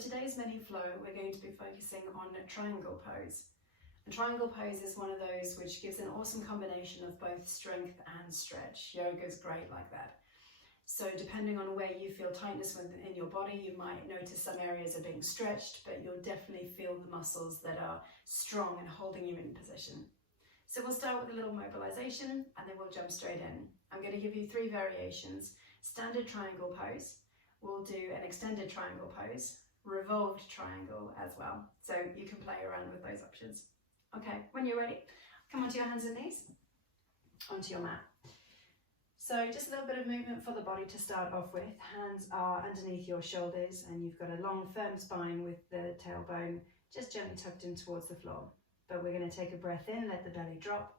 today's mini flow, we're going to be focusing on triangle pose. A triangle pose is one of those which gives an awesome combination of both strength and stretch. Yoga is great like that. So depending on where you feel tightness in your body, you might notice some areas are being stretched, but you'll definitely feel the muscles that are strong and holding you in position. So we'll start with a little mobilization and then we'll jump straight in. I'm going to give you 3 variations. Standard triangle pose, we'll do an extended triangle pose, revolved triangle as well. So you can play around with those options. Okay, when you're ready, come onto your hands and knees, onto your mat. So just a little bit of movement for the body to start off with. Hands are underneath your shoulders and you've got a long firm spine with the tailbone just gently tucked in towards the floor. But we're going to take a breath in, let the belly drop,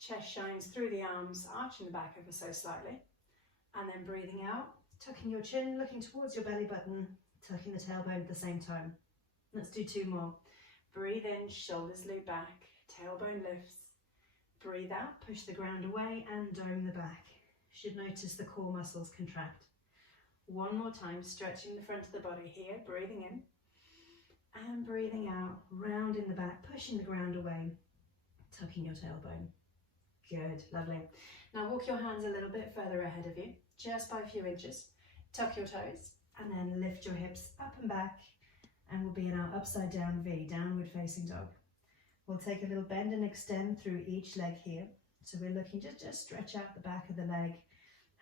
chest shines through the arms, arching the back ever so slightly. And then breathing out, tucking your chin, looking towards your belly button, tucking the tailbone at the same time. Let's do 2 more. Breathe in, shoulders loop back, tailbone lifts. Breathe out, push the ground away and dome the back. You should notice the core muscles contract. 1 more time, stretching the front of the body here, breathing in and breathing out, rounding the back, pushing the ground away, tucking your tailbone. Good, lovely. Now walk your hands a little bit further ahead of you, just by a few inches. Tuck your toes and then lift your hips up and back, and we'll be in our upside down V, downward facing dog. We'll take a little bend and extend through each leg here. So we're looking just stretch out the back of the leg,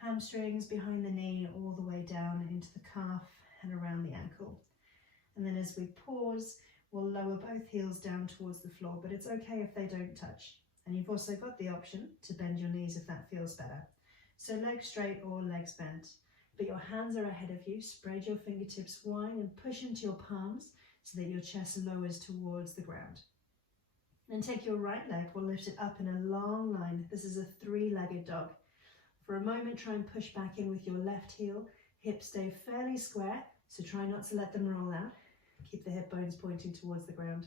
hamstrings behind the knee, all the way down into the calf and around the ankle. And then as we pause, we'll lower both heels down towards the floor, but it's okay if they don't touch. And you've also got the option to bend your knees if that feels better. So legs straight or legs bent, but your hands are ahead of you. Spread your fingertips wide and push into your palms so that your chest lowers towards the ground. Then take your right leg, we'll lift it up in a long line. This is a 3-legged dog. For a moment, try and push back in with your left heel. Hips stay fairly square, so try not to let them roll out. Keep the hip bones pointing towards the ground.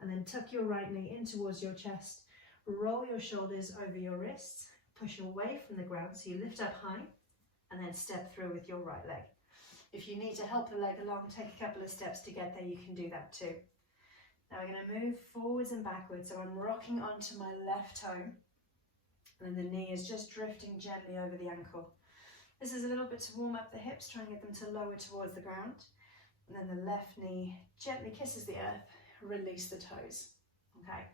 And then tuck your right knee in towards your chest. Roll your shoulders over your wrists. Push away from the ground, so you lift up high and then step through with your right leg. If you need to help the leg along, take a couple of steps to get there, you can do that too. Now we're going to move forwards and backwards, so I'm rocking onto my left toe and then the knee is just drifting gently over the ankle. This is a little bit to warm up the hips, try and get them to lower towards the ground. And then the left knee gently kisses the earth, release the toes. Okay,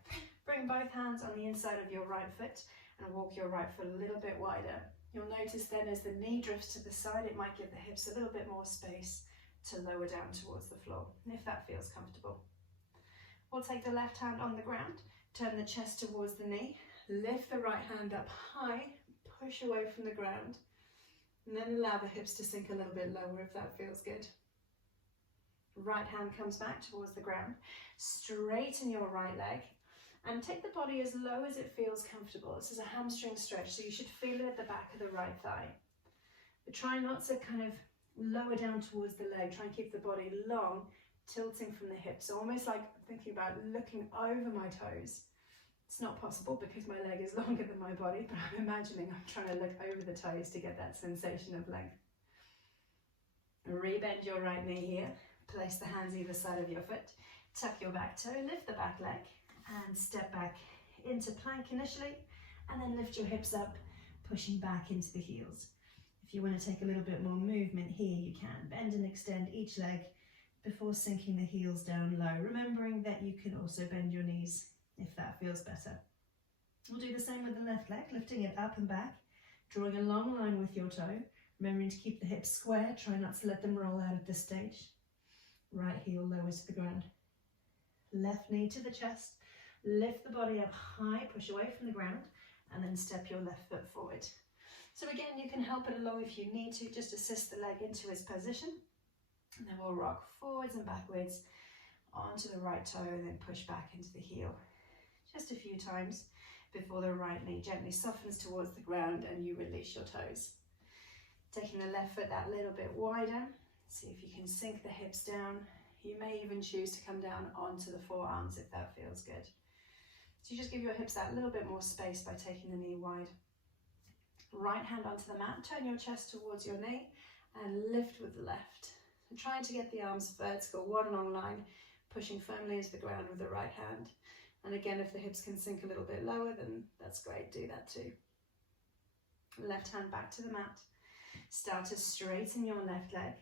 bring both hands on the inside of your right foot and walk your right foot a little bit wider. You'll notice then as the knee drifts to the side, it might give the hips a little bit more space to lower down towards the floor, if that feels comfortable. We'll take the left hand on the ground, turn the chest towards the knee, lift the right hand up high, push away from the ground, and then allow the hips to sink a little bit lower if that feels good. Right hand comes back towards the ground, straighten your right leg, and take the body as low as it feels comfortable. This is a hamstring stretch, so you should feel it at the back of the right thigh. But try not to kind of lower down towards the leg. Try and keep the body long, tilting from the hips. So almost like thinking about looking over my toes. It's not possible because my leg is longer than my body, but I'm imagining I'm trying to look over the toes to get that sensation of length. Rebend your right knee here. Place the hands either side of your foot. Tuck your back toe, lift the back leg, and step back into plank initially, and then lift your hips up, pushing back into the heels. If you want to take a little bit more movement here, you can. Bend and extend each leg before sinking the heels down low, remembering that you can also bend your knees if that feels better. We'll do the same with the left leg, lifting it up and back, drawing a long line with your toe, remembering to keep the hips square, try not to let them roll out at this stage. Right heel lowers to the ground. Left knee to the chest, lift the body up high, push away from the ground, and then step your left foot forward. So again, you can help it along if you need to, just assist the leg into its position. And then we'll rock forwards and backwards onto the right toe and then push back into the heel. Just a few times before the right knee gently softens towards the ground and you release your toes. Taking the left foot that little bit wider, see if you can sink the hips down. You may even choose to come down onto the forearms if that feels good. So you just give your hips that little bit more space by taking the knee wide. Right hand onto the mat, turn your chest towards your knee and lift with the left. And trying to get the arms vertical, one long line, pushing firmly into the ground with the right hand. And again, if the hips can sink a little bit lower, then that's great, do that too. Left hand back to the mat. Start to straighten your left leg.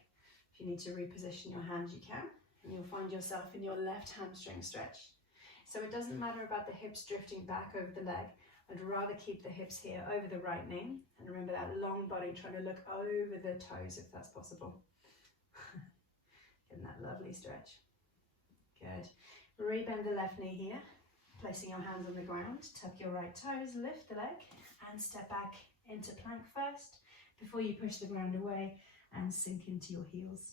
If you need to reposition your hand, you can. And you'll find yourself in your left hamstring stretch. So it doesn't matter about the hips drifting back over the leg. I'd rather keep the hips here over the right knee. And remember that long body trying to look over the toes if that's possible. Getting that lovely stretch. Good. Rebend the left knee here. Placing your hands on the ground. Tuck your right toes, lift the leg and step back into plank first before you push the ground away and sink into your heels.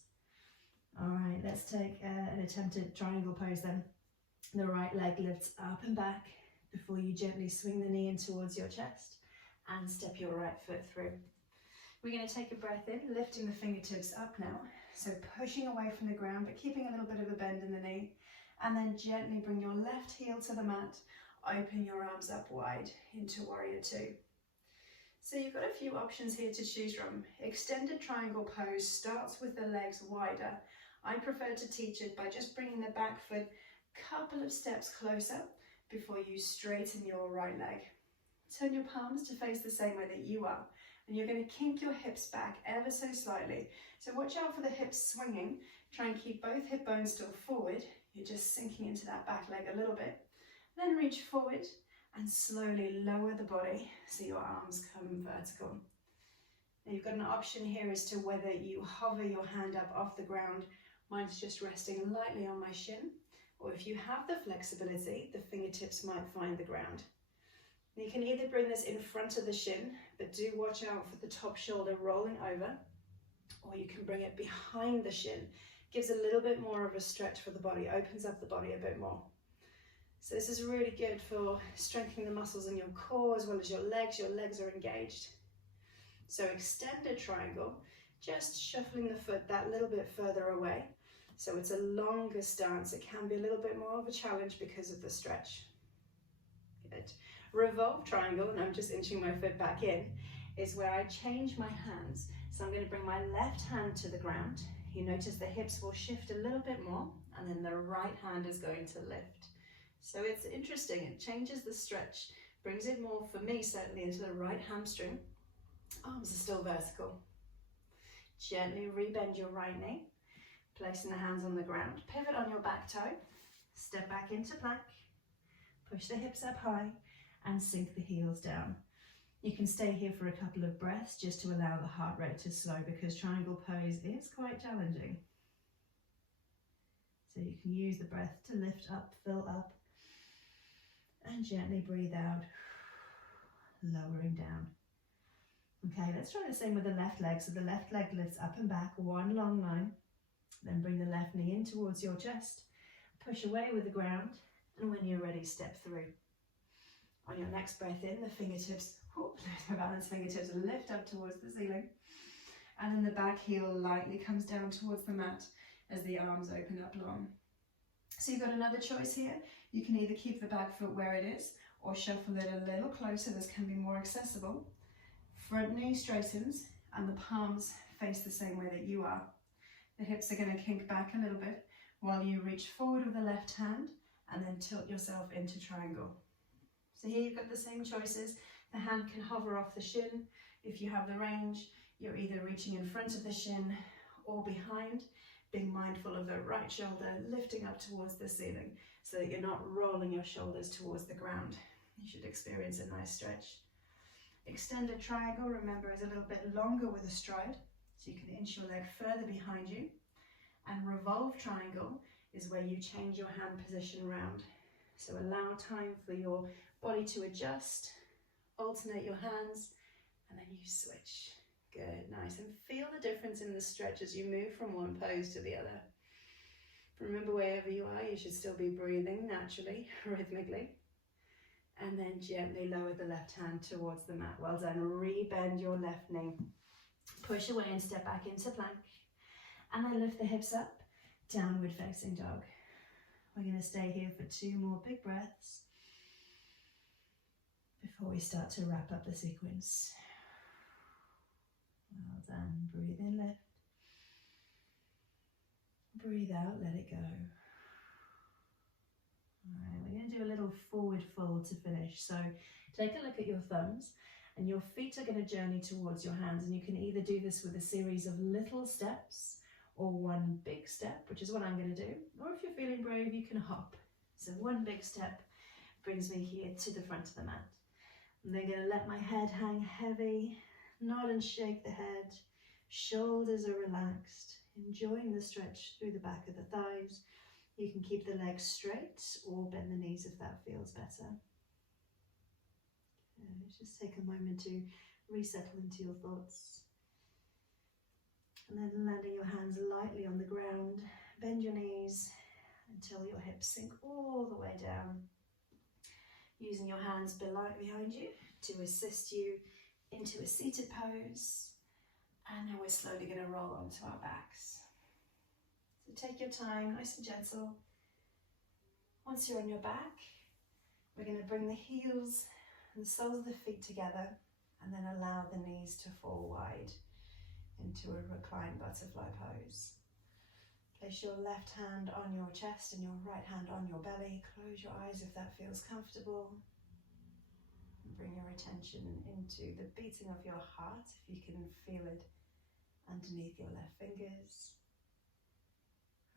All right, let's take an attempted triangle pose then. The right leg lifts up and back before you gently swing the knee in towards your chest and step your right foot through. We're going to take a breath in, lifting the fingertips up now. So pushing away from the ground, but keeping a little bit of a bend in the knee. And then gently bring your left heel to the mat. Open your arms up wide into Warrior Two. So you've got a few options here to choose from. Extended triangle pose starts with the legs wider. I prefer to teach it by just bringing the back foot a couple of steps closer before you straighten your right leg. Turn your palms to face the same way that you are. And you're going to kink your hips back ever so slightly. So watch out for the hips swinging. Try and keep both hip bones still forward. You're just sinking into that back leg a little bit. Then reach forward and slowly lower the body so your arms come vertical. Now you've got an option here as to whether you hover your hand up off the ground. Mine's just resting lightly on my shin. Or if you have the flexibility, the fingertips might find the ground. You can either bring this in front of the shin, but do watch out for the top shoulder rolling over, or you can bring it behind the shin. Gives a little bit more of a stretch for the body, opens up the body a bit more. So this is really good for strengthening the muscles in your core as well as your legs. Your legs are engaged. So extended triangle, just shuffling the foot that little bit further away. So it's a longer stance. It can be a little bit more of a challenge because of the stretch. Good. Revolve triangle, and I'm just inching my foot back in, is where I change my hands. So I'm going to bring my left hand to the ground. You notice the hips will shift a little bit more, and then the right hand is going to lift. So it's interesting, it changes the stretch, brings it more, for me certainly, into the right hamstring. Arms are still vertical. Gently rebend your right knee, placing the hands on the ground. Pivot on your back toe, step back into plank, push the hips up high, and sink the heels down. You can stay here for a couple of breaths just to allow the heart rate to slow, because triangle pose is quite challenging. So you can use the breath to lift up, fill up, and gently breathe out, lowering down. Okay, let's try the same with the left leg. So the left leg lifts up and back, one long line. Then bring the left knee in towards your chest. Push away with the ground, and when you're ready, step through. On your next breath in, the fingertips, the balanced fingertips lift up towards the ceiling. And then the back heel lightly comes down towards the mat as the arms open up long. So you've got another choice here. You can either keep the back foot where it is or shuffle it a little closer. This can be more accessible. Front knee straightens and the palms face the same way that you are. The hips are going to kink back a little bit while you reach forward with the left hand and then tilt yourself into triangle. So here you've got the same choices. The hand can hover off the shin. If you have the range, you're either reaching in front of the shin or behind, being mindful of the right shoulder lifting up towards the ceiling so that you're not rolling your shoulders towards the ground. You should experience a nice stretch. Extended triangle, remember, is a little bit longer with a stride, so you can inch your leg further behind you. And revolve triangle is where you change your hand position around. So allow time for your body to adjust, alternate your hands, and then you switch. Good, nice. And feel the difference in the stretch as you move from one pose to the other. Remember, wherever you are, you should still be breathing naturally, rhythmically. And then gently lower the left hand towards the mat. Well done. Rebend your left knee. Push away and step back into plank. And then lift the hips up, downward facing dog. We're going to stay here for 2 more big breaths before we start to wrap up the sequence. Well done. Breathe in, lift. breathe out, let it go. Alright, we're going to do a little forward fold to finish. So take a look at your thumbs and your feet are going to journey towards your hands, and you can either do this with a series of little steps or one big step, which is what I'm going to do. Or if you're feeling brave, you can hop. So one big step brings me here to the front of the mat. I'm then going to let my head hang heavy, nod and shake the head. Shoulders are relaxed, enjoying the stretch through the back of the thighs. You can keep the legs straight or bend the knees if that feels better. Just take a moment to resettle into your thoughts. And then landing your hands lightly on the ground, bend your knees until your hips sink all the way down. Using your hands behind you to assist you into a seated pose. And then we're slowly going to roll onto our backs. So take your time, nice and gentle. Once you're on your back, we're going to bring the heels and the soles of the feet together and then allow the knees to fall wide into a reclined butterfly pose. Place your left hand on your chest and your right hand on your belly. Close your eyes if that feels comfortable. And bring your attention into the beating of your heart, if you can feel it underneath your left fingers.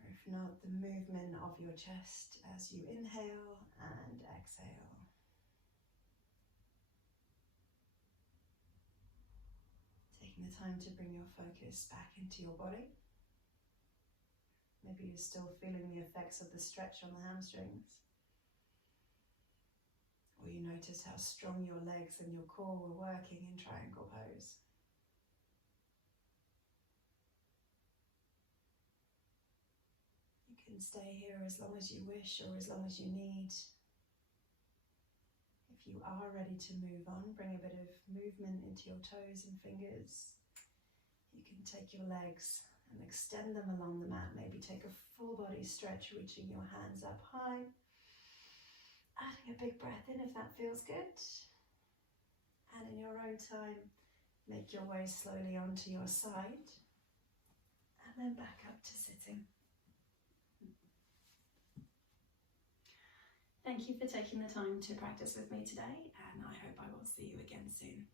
Or if not, the movement of your chest as you inhale and exhale. Taking the time to bring your focus back into your body. Maybe you're still feeling the effects of the stretch on the hamstrings. Or you notice how strong your legs and your core were working in triangle pose. You can stay here as long as you wish or as long as you need. If you are ready to move on, bring a bit of movement into your toes and fingers. You can take your legs and extend them along the mat. Maybe take a full body stretch, reaching your hands up high. Adding a big breath in if that feels good. And in your own time, make your way slowly onto your side. And then back up to sitting. Thank you for taking the time to practice with me today, and I hope I will see you again soon.